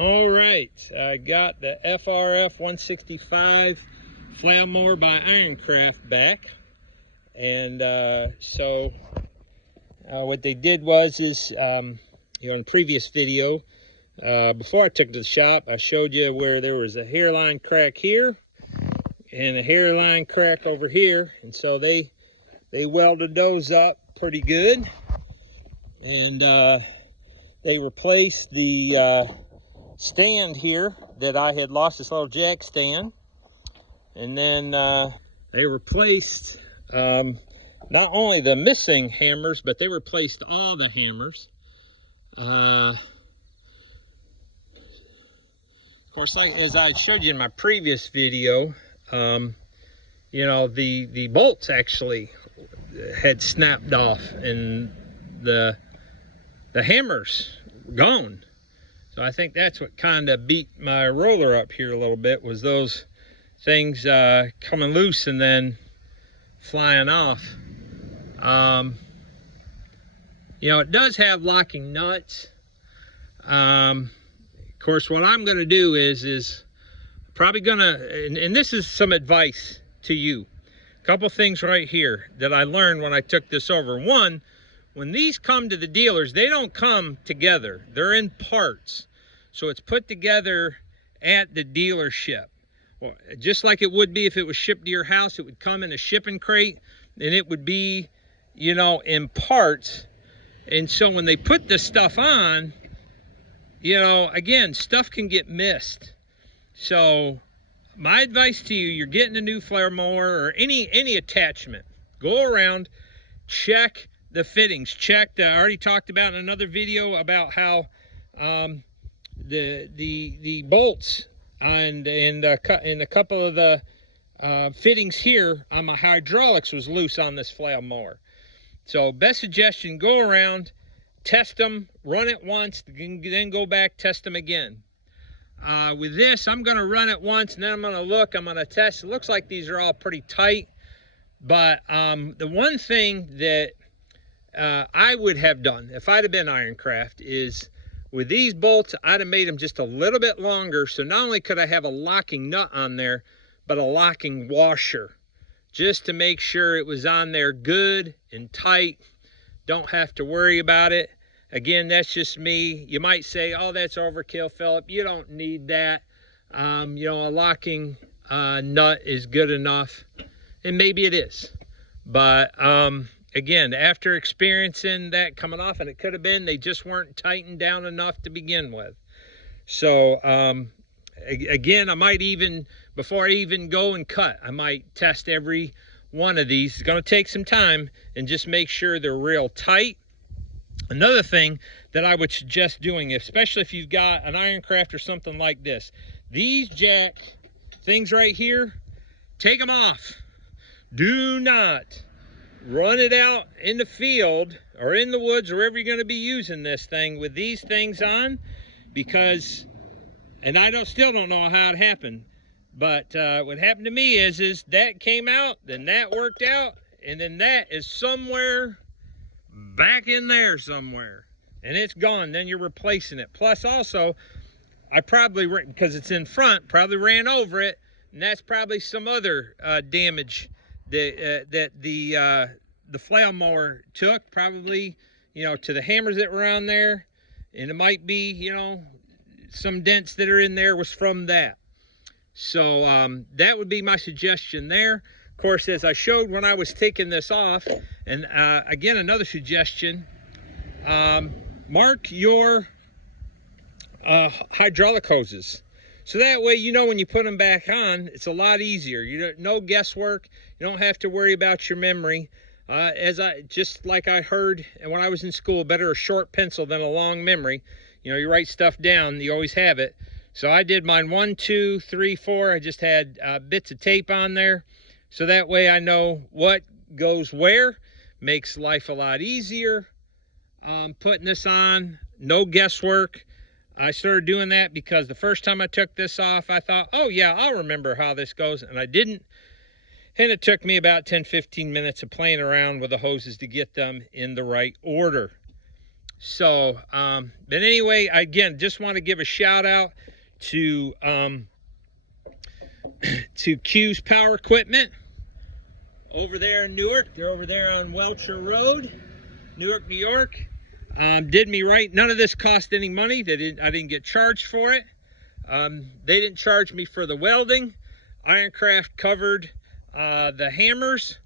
All right, I got the FRF 165 flail mower by Ironcraft back, and what they did was in the previous video, before I took it to the shop, I showed you where there was a hairline crack here and a hairline crack over here, and so they welded those up pretty good, and they replaced the stand here that I had lost, this little jack stand, and then they replaced not only the missing hammers, but they replaced all the hammers. Of course, as I showed you in my previous video, you know, the bolts actually had snapped off and the hammers gone. So I think that's what kind of beat my roller up here a little bit, was those things coming loose and then flying off. You know, it does have locking nuts. Of course, what I'm going to do is probably going to, and this is some advice to you. A couple things right here that I learned when I took this over. One, when these come to the dealers, they don't come together. They're in parts. So it's put together at the dealership. Well, just like it would be if it was shipped to your house, it would come in a shipping crate, and it would be, you know, in parts. And so when they put this stuff on, you know, again, stuff can get missed. So my advice to you, you're getting a new flail mower or any attachment, go around, check the fittings. Checked, I already talked about in another video about how the bolts and a couple of the fittings here on my hydraulics was loose on this flail mower. So best suggestion, go around, test them, run it once, then go back, test them again. With this, I'm going to run it once, and then I'm going to look, I'm going to test. It looks like these are all pretty tight, but the one thing that I would have done if I'd have been Ironcraft is, with these bolts, I'd have made them just a little bit longer, so not only could I have a locking nut on there, but a locking washer, just to make sure it was on there good and tight. Don't have to worry about it. Again, that's just me. You might say, oh, that's overkill, Philip. You don't need that. You know, a locking nut is good enough, and maybe it is, but again, after experiencing that coming off, and it could have been they just weren't tightened down enough to begin with. So again, I might even, before I even go and cut, I might test every one of these. It's going to take some time, and just make sure they're real tight. Another thing that I would suggest doing, especially if you've got an Ironcraft or something like this, these jack things right here, take them off. Do not run it out in the field or in the woods, or wherever you're going to be using this thing with these things on, because, and I still don't know how it happened, but what happened to me is that came out, then that worked out, and then that is somewhere back in there somewhere, and it's gone. Then you're replacing it. Plus also, I probably, because it's in front, probably ran over it, and that's probably some other damage that the flail mower took, probably, you know, to the hammers that were on there, and it might be, you know, some dents that are in there was from that. So that would be my suggestion there. Of course, as I showed when I was taking this off, and again, another suggestion, mark your hydraulic hoses. So that way, you know, when you put them back on, it's a lot easier. You don't, no guesswork. You don't have to worry about your memory. Just like I heard when I was in school, better a short pencil than a long memory. You know, you write stuff down, you always have it. So I did mine 1, 2, 3, 4. I just had bits of tape on there. So that way I know what goes where. Makes life a lot easier. Putting this on, no guesswork. I started doing that because the first time I took this off, I thought, oh yeah, I'll remember how this goes, and I didn't. And it took me about 10-15 minutes of playing around with the hoses to get them in the right order. So, but anyway, again, just want to give a shout out to Q's Power Equipment over there in Newark. They're over there on Welcher Road, Newark, New York. Did me right. None of this cost any money. I didn't get charged for it. They didn't charge me for the welding. Ironcraft covered the hammers.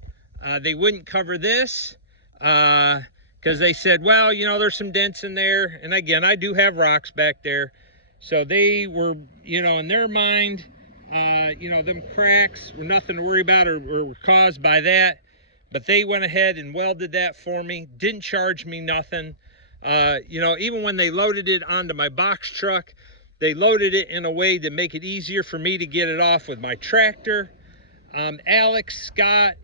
They wouldn't cover this because they said, well, you know, there's some dents in there. And again, I do have rocks back there. So they were, you know, in their mind, you know, them cracks were nothing to worry about or were caused by that. But they went ahead and welded that for me. Didn't charge me nothing. You know, even when they loaded it onto my box truck, they loaded it in a way to make it easier for me to get it off with my tractor. Alex, Scott,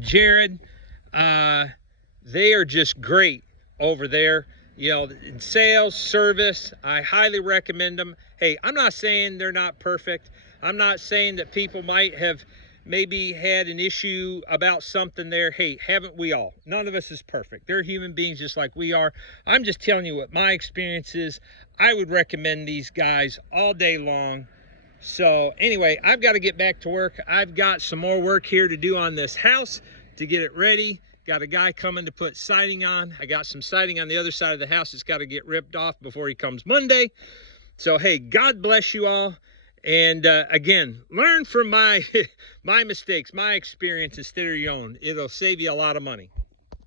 Jared, they are just great over there. You know, in sales, service, I highly recommend them. Hey, I'm not saying they're not perfect. I'm not saying that people might have maybe had an issue about something there. Hey, haven't we all? None of us is perfect. They're human beings just like we are. I'm just telling you what my experience is. I would recommend these guys all day long. So anyway, I've got to get back to work. I've got some more work here to do on this house to get it ready. Got a guy coming to put siding on. I got some siding on the other side of the house that's got to get ripped off before he comes Monday. So hey, God bless you all. And again, learn from my mistakes, my experience instead of your own. It'll save you a lot of money.